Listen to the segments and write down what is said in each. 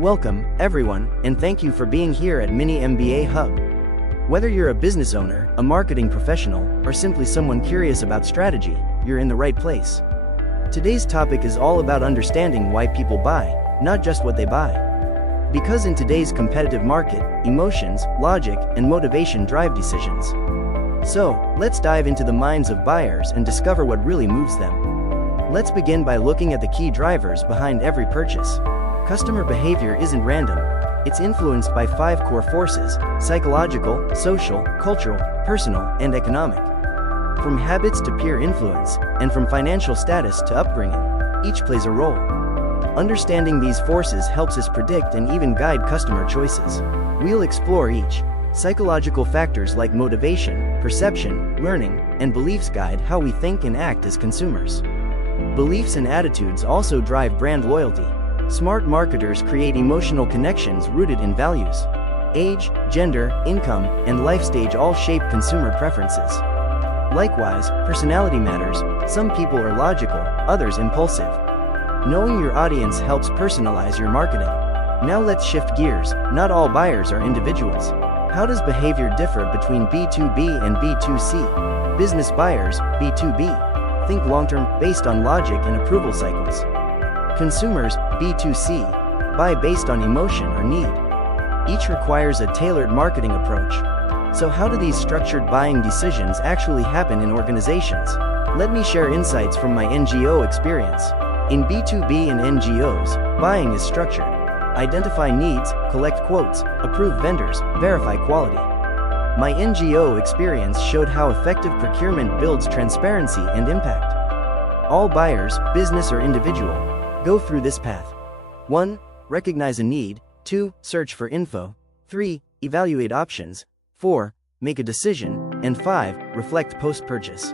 Welcome, everyone, and thank you for being here at Mini MBA Hub. Whether you're a business owner, a marketing professional, or simply someone curious about strategy, you're in the right place. Today's topic is all about understanding why people buy, not just what they buy. Because in today's competitive market, emotions, logic, and motivation drive decisions. So, let's dive into the minds of buyers and discover what really moves them. Let's begin by looking at the key drivers behind every purchase. Customer behavior isn't random. It's influenced by 5 core forces: psychological, social, cultural, personal, and economic. From habits to peer influence, and from financial status to upbringing, each plays a role. Understanding these forces helps us predict and even guide customer choices. We'll explore each. Psychological factors like motivation, perception, learning, and beliefs guide how we think and act as consumers. Beliefs and attitudes also drive brand loyalty. Smart marketers create emotional connections rooted in values. Age, gender, income, and life stage all shape consumer preferences. Likewise, personality matters. Some people are logical, others impulsive. Knowing your audience helps personalize your marketing. Now let's shift gears. Not all buyers are individuals. How does behavior differ between B2B and B2C? Business buyers, B2B, think long-term, based on logic and approval cycles. Consumers, B2C, buy based on emotion or need. Each requires a tailored marketing approach. So how do these structured buying decisions actually happen in organizations? Let me share insights from my NGO experience. In B2B and NGOs, buying is structured. Identify needs, collect quotes, approve vendors, verify quality. My NGO experience showed how effective procurement builds transparency and impact. All buyers, business or individual, go through this path. 1. Recognize a need. 2. Search for info. 3. Evaluate options. 4. Make a decision. And 5. Reflect post-purchase.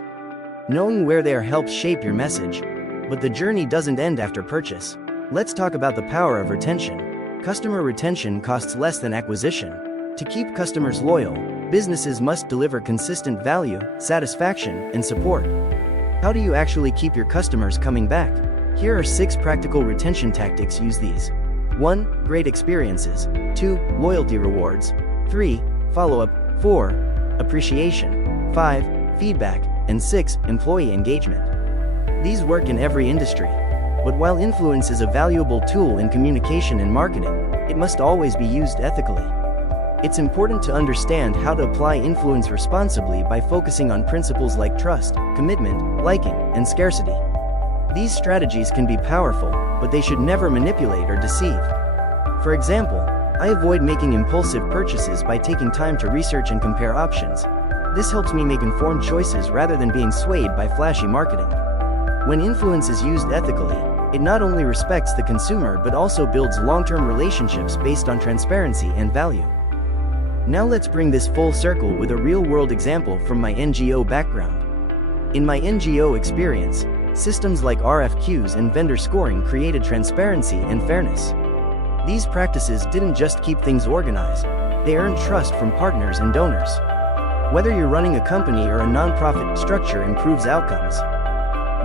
Knowing where they are helps shape your message. But the journey doesn't end after purchase. Let's talk about the power of retention. Customer retention costs less than acquisition. To keep customers loyal, businesses must deliver consistent value, satisfaction, and support. How do you actually keep your customers coming back? Here are 6 practical retention tactics. Use these. 1. Great experiences. 2. Loyalty rewards. 3. Follow-up. 4. Appreciation. 5. Feedback. And 6. Employee engagement. These work in every industry. But while influence is a valuable tool in communication and marketing, it must always be used ethically. It's important to understand how to apply influence responsibly by focusing on principles like trust, commitment, liking, and scarcity. These strategies can be powerful, but they should never manipulate or deceive. For example, I avoid making impulsive purchases by taking time to research and compare options. This helps me make informed choices rather than being swayed by flashy marketing. When influence is used ethically, it not only respects the consumer but also builds long-term relationships based on transparency and value. Now let's bring this full circle with a real-world example from my NGO background. In my NGO experience, systems like RFQs and vendor scoring created transparency and fairness. These practices didn't just keep things organized, they earned trust from partners and donors. Whether you're running a company or a nonprofit, structure improves outcomes.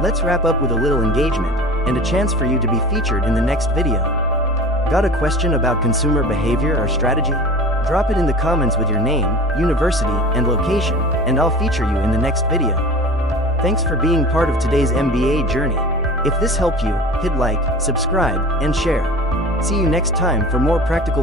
Let's wrap up with a little engagement, and a chance for you to be featured in the next video. Got a question about consumer behavior or strategy? Drop it in the comments with your name, university, and location, and I'll feature you in the next video. Thanks for being part of today's MBA journey. If this helped you, hit like, subscribe, and share. See you next time for more practical